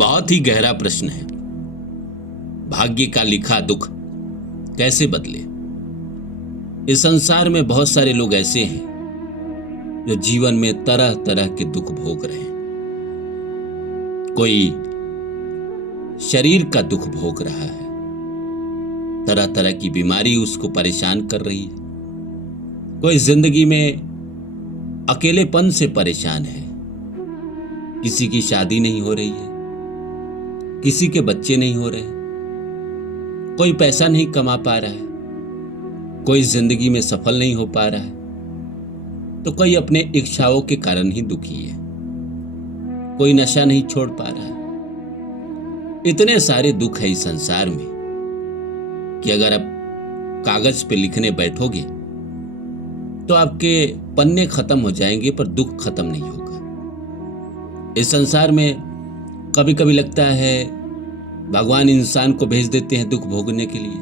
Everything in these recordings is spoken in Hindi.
बहुत ही गहरा प्रश्न है। भाग्य का लिखा दुख कैसे बदले। इस संसार में बहुत सारे लोग ऐसे हैं जो जीवन में तरह तरह के दुख भोग रहे हैं। कोई शरीर का दुख भोग रहा है, तरह तरह की बीमारी उसको परेशान कर रही है। कोई जिंदगी में अकेलेपन से परेशान है, किसी की शादी नहीं हो रही है, किसी के बच्चे नहीं हो रहे, कोई पैसा नहीं कमा पा रहा है, कोई जिंदगी में सफल नहीं हो पा रहा है, तो कोई अपने इच्छाओं के कारण ही दुखी है, कोई नशा नहीं छोड़ पा रहा है। इतने सारे दुख है इस संसार में कि अगर आप कागज पे लिखने बैठोगे तो आपके पन्ने खत्म हो जाएंगे, पर दुख खत्म नहीं होगा। इस संसार में कभी कभी लगता है भगवान इंसान को भेज देते हैं दुख भोगने के लिए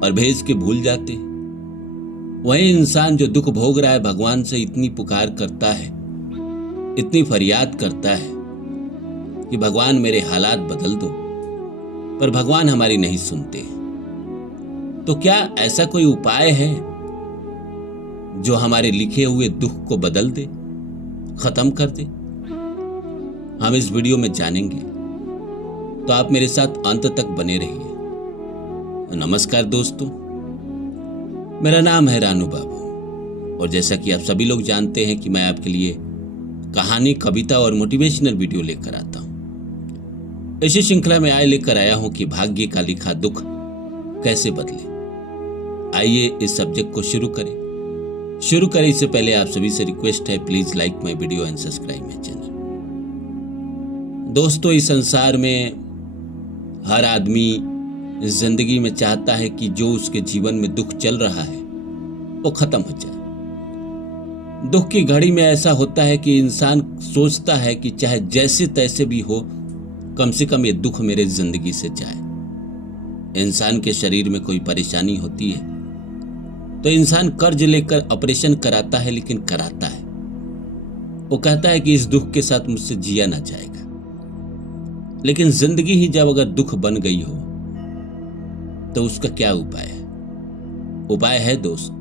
और भेज के भूल जाते हैं। वही इंसान जो दुख भोग रहा है भगवान से इतनी पुकार करता है, इतनी फरियाद करता है कि भगवान मेरे हालात बदल दो, पर भगवान हमारी नहीं सुनते। तो क्या ऐसा कोई उपाय है जो हमारे लिखे हुए दुख को बदल दे, खत्म कर दे? हम इस वीडियो में जानेंगे, तो आप मेरे साथ अंत तक बने रहिए। नमस्कार दोस्तों, मेरा नाम है रानू बाबू और जैसा कि आप सभी लोग जानते हैं कि मैं आपके लिए कहानी, कविता और मोटिवेशनल वीडियो लेकर आता हूं। इसी श्रृंखला में लेकर आया हूं कि भाग्य का लिखा दुख कैसे बदले। आइए इस सब्जेक्ट को शुरू करें। इससे पहले आप सभी से रिक्वेस्ट है, please like my video and subscribe my channel. दोस्तों, इस संसार में हर आदमी जिंदगी में चाहता है कि जो उसके जीवन में दुख चल रहा है वो खत्म हो जाए। दुख की घड़ी में ऐसा होता है कि इंसान सोचता है कि चाहे जैसे तैसे भी हो, कम से कम ये दुख मेरे जिंदगी से जाए। इंसान के शरीर में कोई परेशानी होती है तो इंसान कर्ज लेकर ऑपरेशन कराता है, लेकिन कराता है। वो कहता है कि इस दुख के साथ मुझसे जिया ना जाएगा। लेकिन जिंदगी ही जब अगर दुख बन गई हो तो उसका क्या उपाय है? उपाय है दोस्त,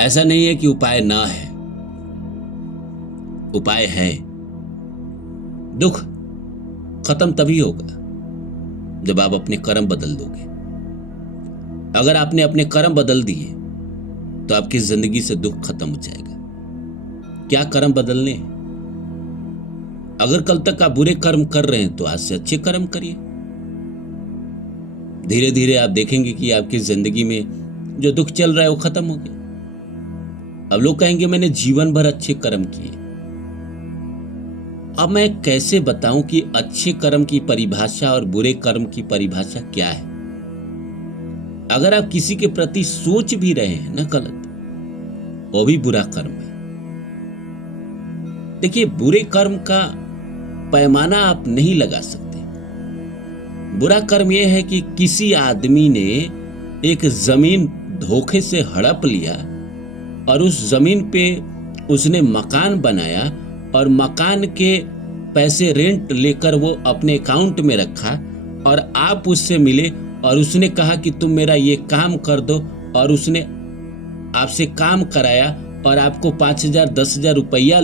ऐसा नहीं है कि उपाय ना है, उपाय है। दुख खत्म तभी होगा जब आप अपने कर्म बदल दोगे। अगर आपने अपने कर्म बदल दिए तो आपकी जिंदगी से दुख खत्म हो जाएगा। क्या कर्म बदलने हैं? अगर कल तक आप बुरे कर्म कर रहे हैं तो आज से अच्छे कर्म करिए। धीरे धीरे आप देखेंगे कि आपकी जिंदगी में जो दुख चल रहा है वो खत्म हो गया। अब लोग कहेंगे मैंने जीवन भर अच्छे कर्म किए। अब मैं कैसे बताऊं कि अच्छे कर्म की परिभाषा और बुरे कर्म की परिभाषा क्या है? अगर आप किसी के प्रति सोच भी रहे हैं ना गलत, वो भी बुरा कर्म है। देखिए, बुरे कर्म का पैमाना आप नहीं लगा सकते। बुरा कर्म यह है कि किसी आदमी ने एक जमीन धोखे से हड़प लिया और उस जमीन पे उसने मकान बनाया और मकान के पैसे रेंट लेकर वो अपने अकाउंट में रखा और आप उससे मिले और उसने कहा कि तुम मेरा ये काम कर दो, और उसने आपसे काम कराया और आपको 5,000 10,000 रुपया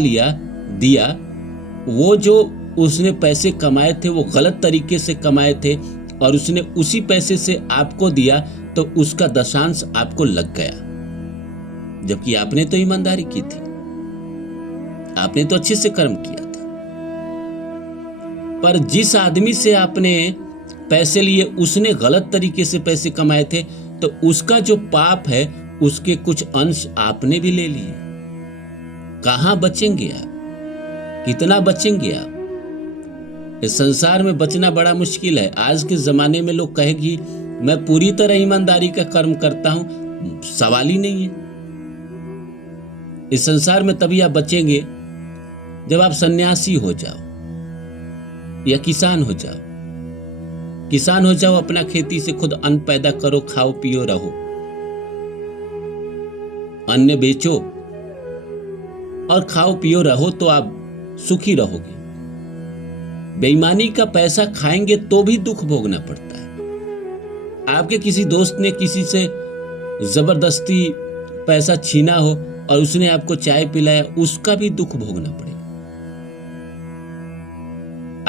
दिया। वो जो उसने पैसे कमाए थे वो गलत तरीके से कमाए थे और उसने उसी पैसे से आपको दिया, तो उसका दशांश आपको लग गया, जबकि आपने तो ईमानदारी की थी, आपने तो अच्छे से कर्म किया था। पर जिस आदमी से आपने पैसे लिए उसने गलत तरीके से पैसे कमाए थे, तो उसका जो पाप है उसके कुछ अंश आपने भी ले लिए। कहां बचेंगे आप? कितना बचेंगे आप? इस संसार में बचना बड़ा मुश्किल है। आज के जमाने में लोग कहेंगे मैं पूरी तरह ईमानदारी का कर्म करता हूं, सवाल ही नहीं है। इस संसार में तभी आप बचेंगे जब आप सन्यासी हो जाओ या किसान हो जाओ। किसान हो जाओ, अपना खेती से खुद अन्न पैदा करो, खाओ पियो रहो, अन्न बेचो और खाओ पियो रहो, तो आप सुखी रहोगे। बेईमानी का पैसा खाएंगे तो भी दुख भोगना पड़ता है। आपके किसी दोस्त ने किसी से जबरदस्ती पैसा छीना हो और उसने आपको चाय पिलाया, उसका भी दुख भोगना पड़ेगा।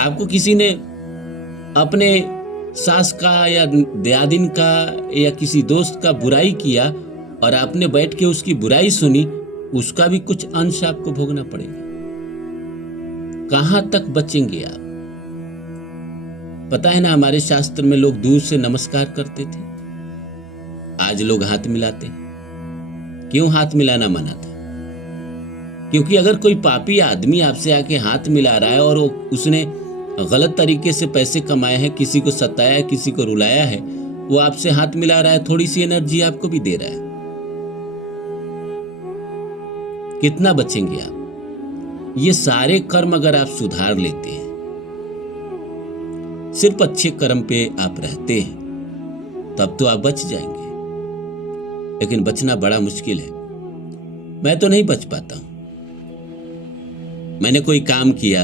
आपको किसी ने अपने सास का या दयादिन का या किसी दोस्त का बुराई किया और आपने बैठ के उसकी बुराई सुनी, उसका भी कुछ अंश आपको भोगना पड़ेगा। कहां तक बचेंगे आप? पता है ना, हमारे शास्त्र में लोग दूर से नमस्कार करते थे, आज लोग हाथ मिलाते हैं। क्यों हाथ मिलाना मना था? क्योंकि अगर कोई पापी आदमी आपसे आके हाथ मिला रहा है और उसने गलत तरीके से पैसे कमाए हैं, किसी को सताया है, किसी को रुलाया है, वो आपसे हाथ मिला रहा है, थोड़ी सी एनर्जी आपको भी दे रहा है। कितना बचेंगे आप? ये सारे कर्म अगर आप सुधार लेते हैं, सिर्फ अच्छे कर्म पे आप रहते हैं, तब तो आप बच जाएंगे। लेकिन बचना बड़ा मुश्किल है। मैं तो नहीं बच पाता हूं। मैंने कोई काम किया,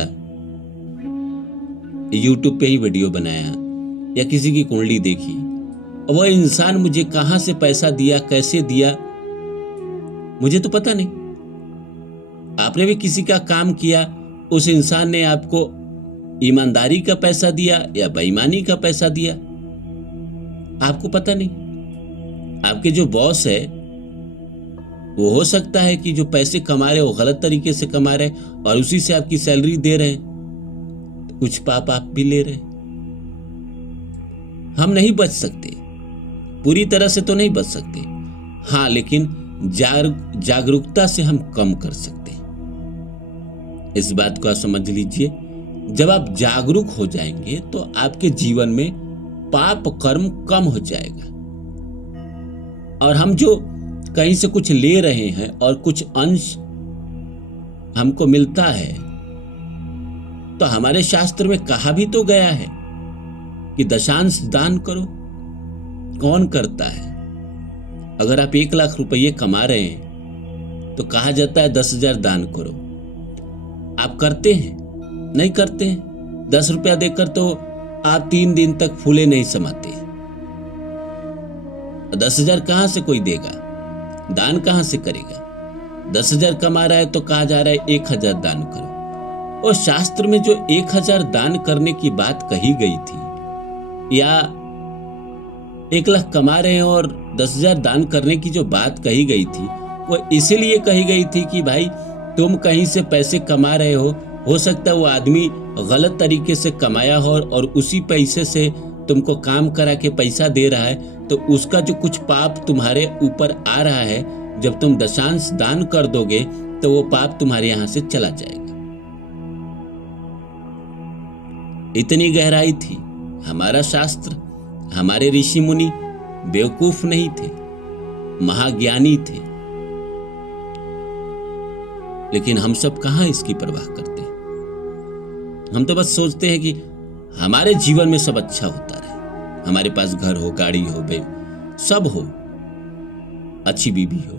YouTube पे ही वीडियो बनाया या किसी की कुंडली देखी, और वह इंसान मुझे कहां से पैसा दिया, कैसे दिया, मुझे तो पता नहीं। आपने भी किसी का काम किया, उस इंसान ने आपको ईमानदारी का पैसा दिया या बेईमानी का पैसा दिया, आपको पता नहीं। आपके जो बॉस है, वो हो सकता है कि जो पैसे कमा रहे वो गलत तरीके से कमा रहे और उसी से आपकी सैलरी दे रहे हैं, तो कुछ पाप आप भी ले रहे हैं। हम नहीं बच सकते, पूरी तरह से तो नहीं बच सकते, हाँ, लेकिन जागरूकता से हम कम कर सकते हैं। इस बात को आप समझ लीजिए। जब आप जागरूक हो जाएंगे तो आपके जीवन में पाप कर्म कम हो जाएगा, और हम जो कहीं से कुछ ले रहे हैं और कुछ अंश हमको मिलता है, तो हमारे शास्त्र में कहा भी तो गया है कि दशांश दान करो। कौन करता है? अगर आप 1 लाख रुपये कमा रहे हैं तो कहा जाता है 10,000 दान करो। आप करते हैं? नहीं करते हैं। 10 रुपया देकर तो आप 3 दिन तक फूले नहीं समाते। 10,000 कहां से कोई देगा? दान कहां से करेगा? 10,000 कमा रहा है तो कहा जा रहा है 1,000 दान करो। और शास्त्र में जो 1,000 दान करने की बात कही गई थी, या 1 लाख कमा रहे हैं और 10,000 दान करने की जो बात कही गई थी, वो इसीलिए कही गई थी कि भाई तुम कहीं से पैसे कमा रहे हो सकता है वो आदमी गलत तरीके से कमाया हो और उसी पैसे से तुमको काम करा के पैसा दे रहा है, तो उसका जो कुछ पाप तुम्हारे ऊपर आ रहा है, जब तुम दशांश दान कर दोगे तो वो पाप तुम्हारे यहां से चला जाएगा। इतनी गहराई थी। हमारा शास्त्र, हमारे ऋषि मुनि बेवकूफ नहीं थे, महाज्ञानी थे, लेकिन हम सब कहां इसकी परवाह करते हैं। हम तो बस सोचते हैं कि हमारे जीवन में सब अच्छा होता रहे, हमारे पास घर हो, गाड़ी हो, सब हो, अच्छी बीबी हो।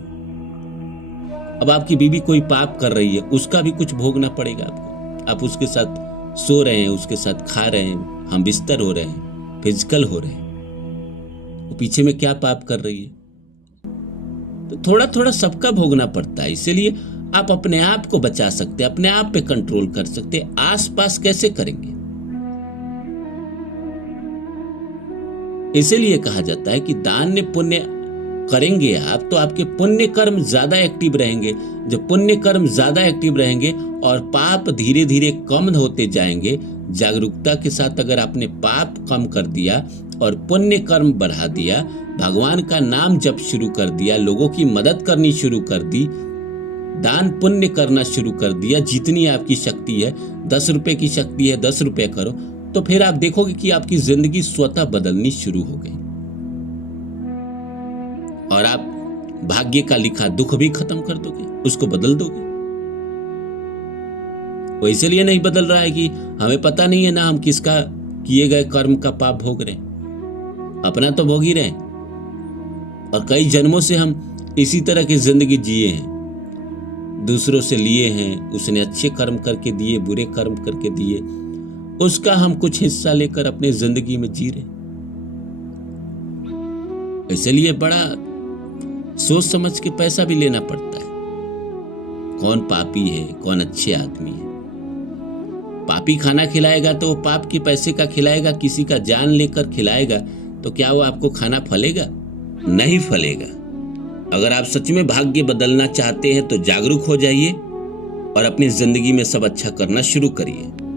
अब आपकी बीबी कोई पाप कर रही है, उसका भी कुछ भोगना पड़ेगा आपको। आप उसके साथ सो रहे हैं, उसके साथ खा रहे हैं, हम बिस्तर हो रहे हैं, फिजिकल हो रहे हैं, वो पीछे में क्या पाप कर रही है? तो थोड़ा थोड़ा सबका भोगना पड़ता है। इसीलिए आप अपने आप को बचा सकते हैं, अपने आप पे कंट्रोल कर सकते हैं। आसपास कैसे करेंगे? इसीलिए कहा जाता है कि दान पुण्य करेंगे आप तो आपके पुण्य कर्म ज्यादा एक्टिव रहेंगे। जब पुण्य कर्म ज्यादा एक्टिव रहेंगे और पाप धीरे धीरे कम होते जाएंगे, जागरूकता के साथ अगर आपने पाप कम कर दिया और पुण्य कर्म बढ़ा दिया, भगवान का नाम जप शुरू कर दिया, लोगों की मदद करनी शुरू कर दी, दान पुण्य करना शुरू कर दिया, जितनी आपकी शक्ति है, 10 रुपए की शक्ति है 10 रुपए करो, तो फिर आप देखोगे कि आपकी जिंदगी स्वतः बदलनी शुरू हो गई और आप भाग्य का लिखा दुख भी खत्म कर दोगे, उसको बदल दोगे। वो इसलिए नहीं बदल रहा है कि हमें पता नहीं है ना हम किसका किए गए कर्म का पाप भोग रहे हैं, अपना तो भोग ही रहे हैं। और कई जन्मों से हम इसी तरह की जिंदगी जिए हैं, दूसरों से लिए हैं, उसने अच्छे कर्म करके दिए, बुरे कर्म करके दिए, उसका हम कुछ हिस्सा लेकर अपनी जिंदगी में जी रहे। इसलिए बड़ा सोच समझ के पैसा भी लेना पड़ता है। कौन पापी है, कौन अच्छे आदमी है। पापी खाना खिलाएगा तो वो पाप के पैसे का खिलाएगा, किसी का जान लेकर खिलाएगा तो क्या वो आपको खाना फलेगा? नहीं फलेगा। अगर आप सच में भाग्य बदलना चाहते हैं तो जागरूक हो जाइए और अपनी जिंदगी में सब अच्छा करना शुरू करिए।